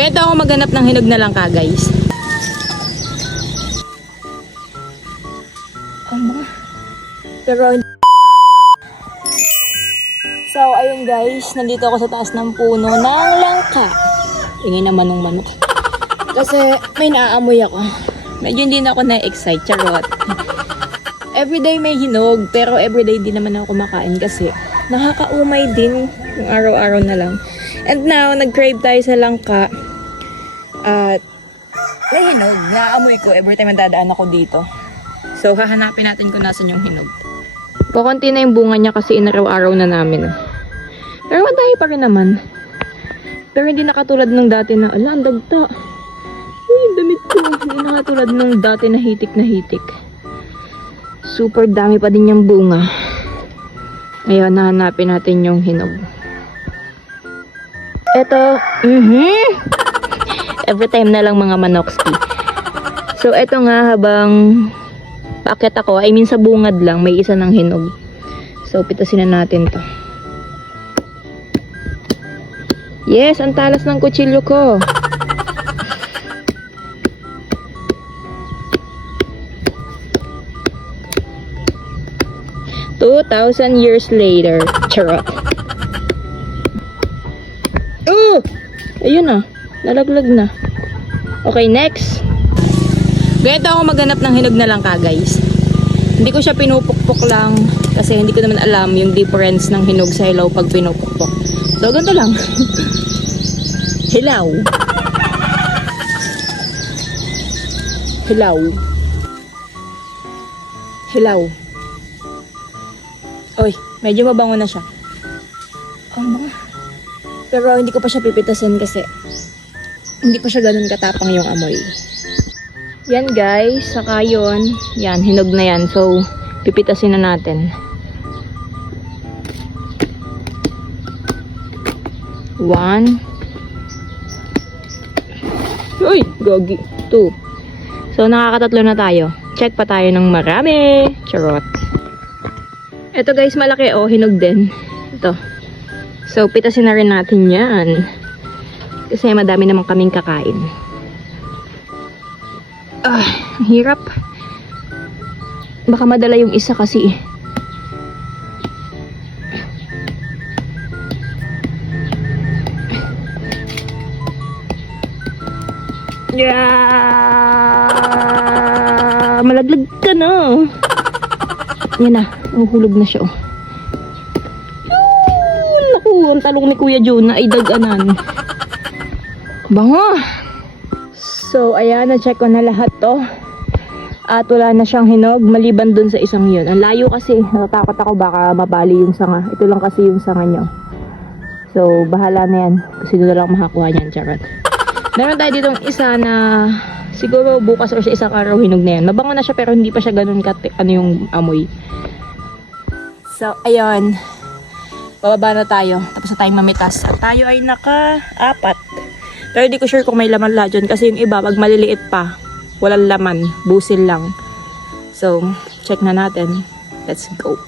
Ganito ako maghanap ng hinog na langka, guys. Pero so, ayun guys, nandito ako sa taas ng puno ng langka. Ingin naman ng manok. Kasi may naaamoy ako. Medyo hindi na ako na-excite, charot. Everyday may hinog, pero everyday din naman ako kumakain kasi nakakaumay din yung araw-araw na lang. And now, nag-crave tayo sa langka. At may hinog, naaamoy ko every time dadaan ako dito. So, hahanapin natin kung nasan yung hinog. Kukunti na yung bunga niya kasi inaraw-araw na namin. Pero madami pa rin naman. Pero hindi na katulad nung dati na, ala, ang dagta. Uy, damit ko. Hindi na katulad nung dati na hitik na hitik. Super dami pa din yung bunga. Ayun, nahanapin natin yung hinog. Eto, every time na lang mga manokski. So, eto nga habang paakyat ako, I mean sa bungad lang, may isa ng hinog. So, pitasin na natin to. Yes, ang talas ng kutsilyo ko. "2,000 years later." Charot. Oh! Ayun na. Nalaglag na. Okay, next. Ganito ako maghanap ng hinog na langka, guys. Hindi ko siya pinupukpok lang kasi hindi ko naman alam yung difference ng hinog sa hilaw pag pinupukpok. So, ganito lang. Hilaw. Hilaw. Hilaw. Oy, medyo mabango na siya. Ang bango. Pero hindi ko pa siya pipitasin kasi hindi pa siya ganun katapang yung amoy. Yan guys, saka yun. Yan, hinog na yan. So, pipitasin na natin. 1. Uy, gogi. 2. So, nakakatatlo na tayo. Check pa tayo ng marami. Charot. Ito guys, malaki oh, hinog din. Ito. So, pitasin na rin natin yan. Kasi madami naman kaming kakain. Ang hirap. Baka madala yung isa kasi. Yeah! Malaglag ka na. Yan na. Hulog na siya. Naku, ang talong ni Kuya Jonah ay daganan. Bango. So, ayan, na-check ko na lahat to. At wala na siyang hinog, maliban dun sa isang yun. Ang layo kasi, natatakot ako baka mabali yung sanga. Ito lang kasi yung sanga nyo. So, bahala na yan. Kasi doon lang makakuha niyan, charot. Meron tayo ditong isa na siguro bukas o sa isang araw hinog na yan. Mabango na siya pero hindi pa siya ganun ano yung amoy. So, ayun. Bababa na tayo. Tapos na tayong mamitas. At tayo ay naka-4. Pero hindi ko sure kung may laman la dyan. Kasi yung iba, pag maliliit pa, walang laman. Busil lang. So, check na natin. Let's go.